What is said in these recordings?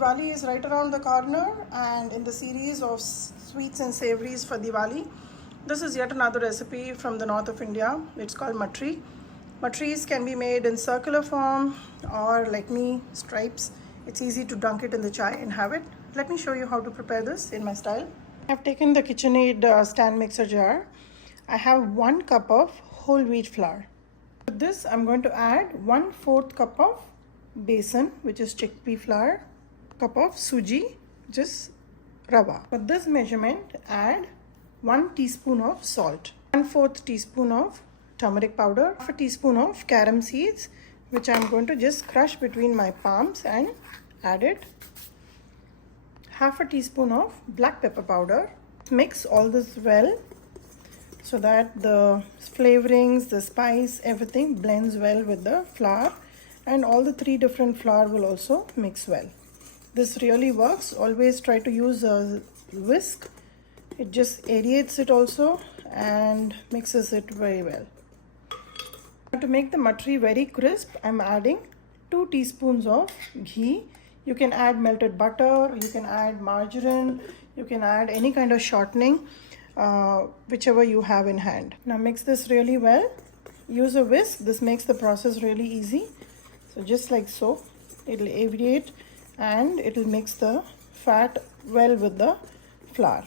Diwali is right around the corner, and in the series of sweets and savories for Diwali, this is yet another recipe from the north of India. It's called Mathri. Matris can be made in circular form or like me, stripes. It's easy to dunk it in the chai and have it. Let me show you how to prepare this in my style. I've taken the KitchenAid stand mixer jar. I have 1 cup of whole wheat flour. With this, I'm going to add 1/4 cup of Besan, which is chickpea flour, cup of Sooji, which is rava. For this measurement, add 1 teaspoon of salt, 1/4 teaspoon of turmeric powder, half a teaspoon of carom seeds, which I'm going to just crush between my palms and add it. Half a teaspoon of black pepper powder. Mix all this well so that the flavorings, the spice, everything blends well with the flour, and all the 3 different flour will also mix well. This really works. Always try to use a whisk. It just aerates it also and mixes it very well. To make the matri very crisp, I'm adding 2 teaspoons of ghee. You can add melted butter, you can add margarine, you can add any kind of shortening, whichever you have in hand. Now mix this really well. Use a whisk. This makes the process really easy. So just like so, it'll aerate and it'll mix the fat well with the flour.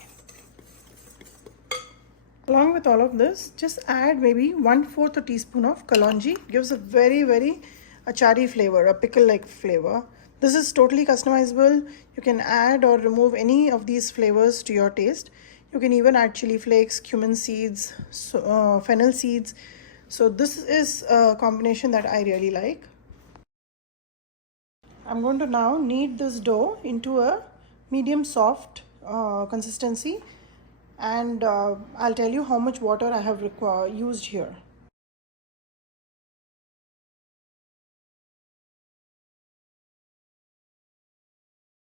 Along with all of this, just add maybe 1/4 teaspoon of Kalongi. Gives a very achari flavor, a pickle-like flavor. This is totally customizable. You can add or remove any of these flavors to your taste. You can even add chili flakes, cumin seeds, fennel seeds. So this is a combination that I really like. I'm going to now knead this dough into a medium soft consistency, and I'll tell you how much water I have used here.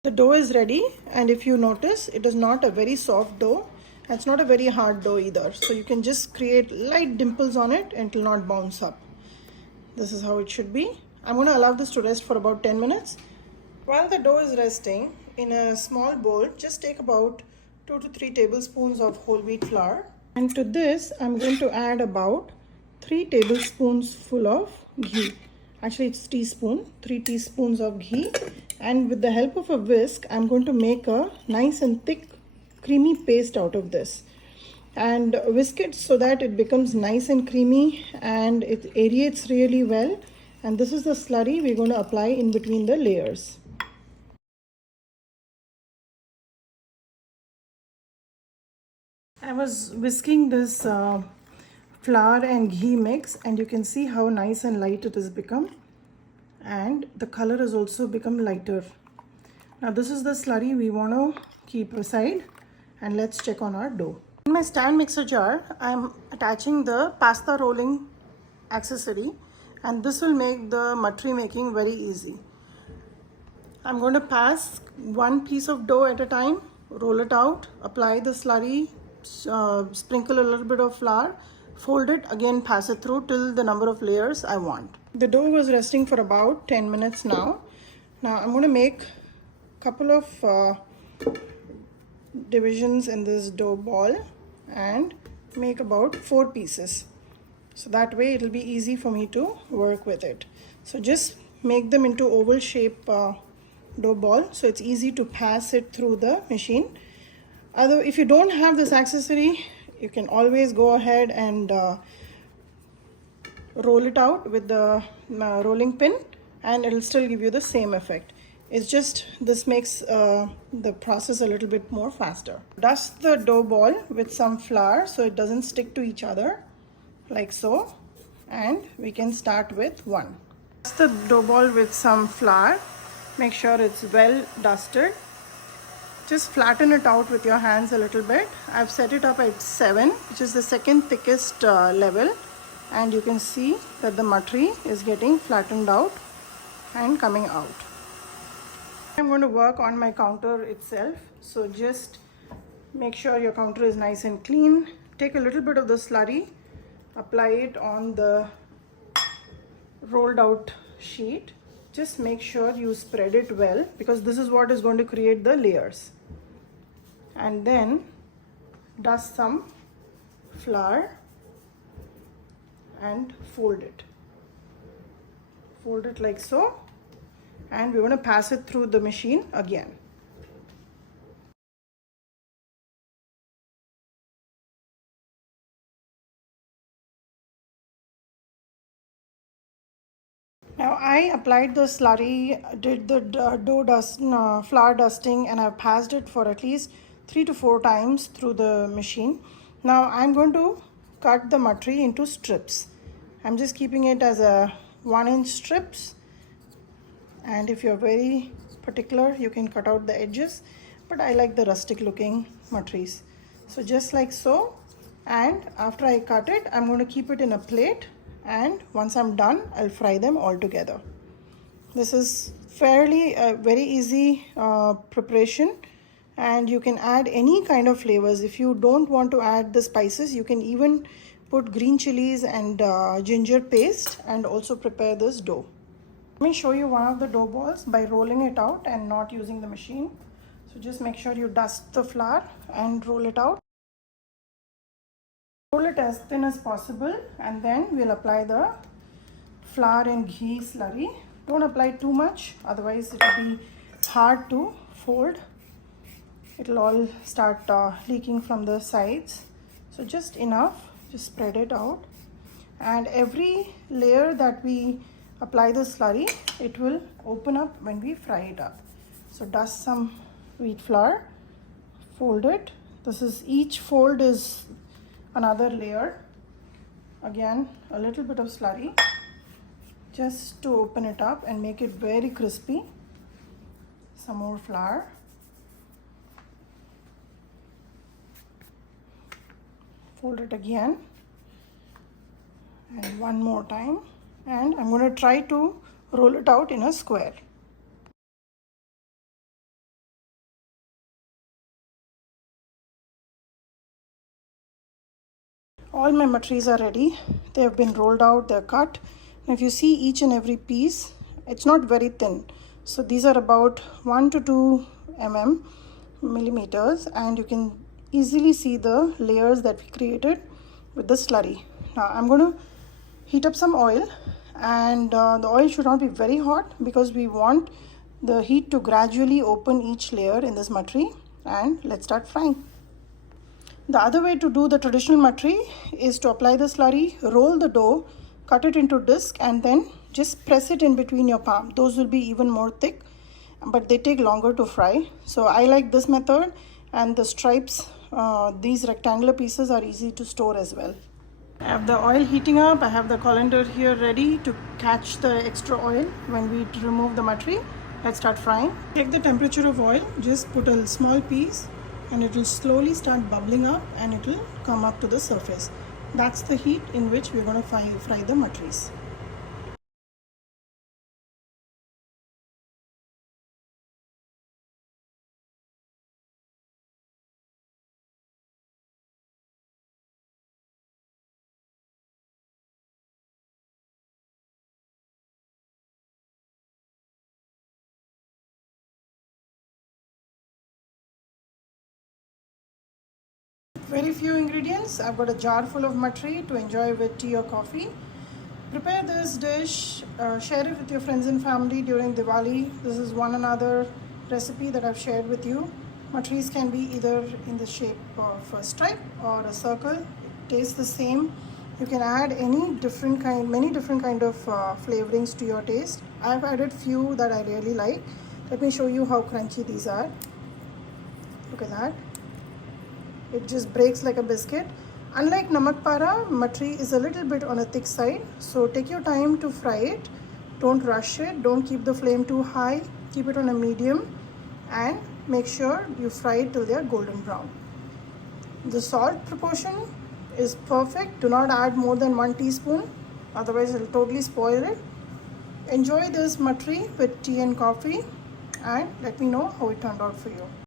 The dough is ready, and if you notice, it is not a very soft dough. It's not a very hard dough either. So you can just create light dimples on it and it will not bounce up. This is how it should be. I'm going to allow this to rest for about 10 minutes. While the dough is resting, in a small bowl, just take about 2 to 3 tablespoons of whole wheat flour. And to this, I'm going to add about 3 tablespoons full of ghee. Actually, it's teaspoon, 3 teaspoons of ghee. And with the help of a whisk, I'm going to make a nice and thick, creamy paste out of this. And whisk it so that it becomes nice and creamy and it aerates really well. And this is the slurry we're going to apply in between the layers. I was whisking this flour and ghee mix, and you can see how nice and light it has become, and the color has also become lighter. Now this is the slurry we want to keep aside, and let's check on our dough. In my stand mixer jar, I'm attaching the pasta rolling accessory, and this will make the matri making very easy. I'm going to pass one piece of dough at a time, roll it out, apply the slurry, sprinkle a little bit of flour, fold it, again pass it through till the number of layers I want. The dough was resting for about 10 minutes now. Now I'm going to make a couple of divisions in this dough ball and make about 4 pieces. So that way it will be easy for me to work with it. So just make them into oval shape dough ball, so it's easy to pass it through the machine. Although if you don't have this accessory, you can always go ahead and roll it out with the rolling pin, and it'll still give you the same effect. It's just this makes the process a little bit more faster. Dust the dough ball with some flour so it doesn't stick to each other, like so, and we can start with one. Dust the dough ball with some flour. Make sure it's well dusted. Just flatten it out with your hands a little bit. I've set it up at 7, which is the second thickest level, and you can see that the matri is getting flattened out and coming out. I'm going to work on my counter itself, so just make sure your counter is nice and clean. Take a little bit of the slurry, apply it on the rolled out sheet. just make sure you spread it well, because this is what is going to create the layers. And then dust some flour and fold it like so, and we're going to pass it through the machine again. Now I applied the slurry, did the flour dusting, and I've passed it for at least 3 to 4 times through the machine. Now I'm going to cut the matri into strips. I'm just keeping it as a 1-inch strips, and if you're very particular you can cut out the edges, but I like the rustic looking matris. So just like so, and after I cut it, I'm going to keep it in a plate, and once I'm done, I'll fry them all together. This is fairly very easy preparation, and you can add any kind of flavors. If you don't want to add the spices, you can even put green chilies and ginger paste and also prepare this dough. Let me show you one of the dough balls by rolling it out and not using the machine. So just make sure you dust the flour and roll it out. Roll it as thin as possible, and then we'll apply the flour and ghee slurry. Don't apply too much, otherwise it will be hard to fold. It'll all start leaking from the sides. So just enough, just spread it out. And every layer that we apply the slurry, it will open up when we fry it up. So dust some wheat flour, fold it. This is, each fold is another layer. Again, a little bit of slurry just to open it up and make it very crispy. Some more flour. Fold it again, and one more time, and I'm going to try to roll it out in a square. All my matris are ready. They have been rolled out, they're cut. And if you see each and every piece, it's not very thin. So these are about 1 to 2 millimeters, and you can easily see the layers that we created with the slurry. Now I'm going to heat up some oil, and the oil should not be very hot, because we want the heat to gradually open each layer in this matri. And let's start frying. The other way to do the traditional matri is to apply the slurry, roll the dough, cut it into disc, and then just press it in between your palm. Those will be even more thick, but they take longer to fry. So I like this method, and the stripes, these rectangular pieces are easy to store as well. I have the oil heating up. I have the colander here ready to catch the extra oil when we remove the matri. Let's start frying. Take the temperature of oil, just put a small piece, and it will slowly start bubbling up, and it will come up to the surface. That's the heat in which we're going to fry the matris. Very few ingredients. I've got a jar full of matri to enjoy with tea or coffee. Prepare this dish, share it with your friends and family during Diwali. This is one another recipe that I've shared with you. Matris can be either in the shape of a stripe or a circle. It tastes the same. You can add many different kind of flavorings to your taste. I've added few that I really like. Let me show you how crunchy these are. Look at that. It just breaks like a biscuit. Unlike namak para, matri is a little bit on a thick side. So take your time to fry it. Don't rush it. Don't keep the flame too high. Keep it on a medium, and make sure you fry it till they are golden brown. The salt proportion is perfect. Do not add more than 1 teaspoon. Otherwise, it will totally spoil it. Enjoy this matri with tea and coffee, and let me know how it turned out for you.